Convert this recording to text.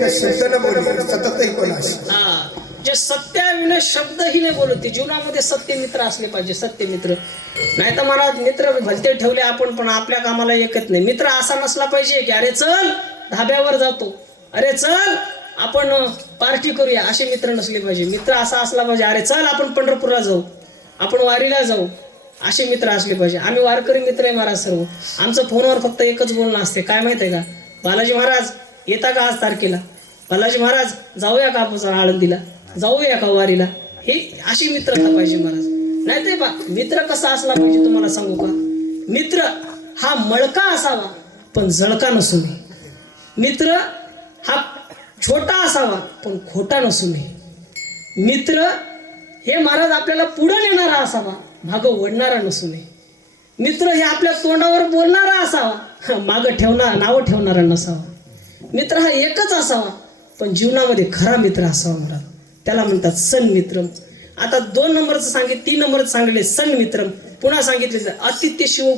सत्याविन शब्द न बोली सतत कोणाशी. जे सत्याविन शब्दही नाही बोलत, जीवनामध्ये सत्य मित्र असले पाहिजे. सत्य मित्र नाही तर मला मित्र भलते ठेवले आपण, पण आपल्या कामाला एकत नाही. मित्र असा नसला पाहिजे की अरे चल धाब्यावर जातो, अरे चल आपण पार्टी करूया, असे मित्र नसले पाहिजे. मित्र असा असला पाहिजे अरे चल आपण पंढरपूरला जाऊ, आपण वारीला जाऊ, असे मित्र असले पाहिजे. आम्ही वारकरी मित्र आहे महाराज सर्व. आमचं फोनवर फक्त एकच बोलणं असते, काय माहित आहे का, बालाजी महाराज येता का आज तारखेला, बालाजी महाराज जाऊया का आपण आळंदीला, जाऊया का वारीला. हे अशी मित्रता पाहिजे महाराज. नाही ते बा मित्र कसा असला पाहिजे तुम्हाला सांगू का, मित्र हा मळका असावा पण जळका नसू नये. मित्र हा छोटा असावा पण खोटा नसू नये. मित्र हे महाराज आपल्याला पुढे नेणारा असावा, मागं ओढणारा नसू नये. मित्र हे आपल्या तोंडावर बोलणारा असावा, मागं नावं ठेवणारा नसावा. मित्र हा एकच असावा पण जीवनामध्ये खरा मित्र असावा महाराज. त्याला म्हणतात सन मित्र. आता 2 नंबरचं सांगितलं, 3 नंबरचं सांगितले सन मित्र. पुन्हा सांगितले अतिथ्य शिव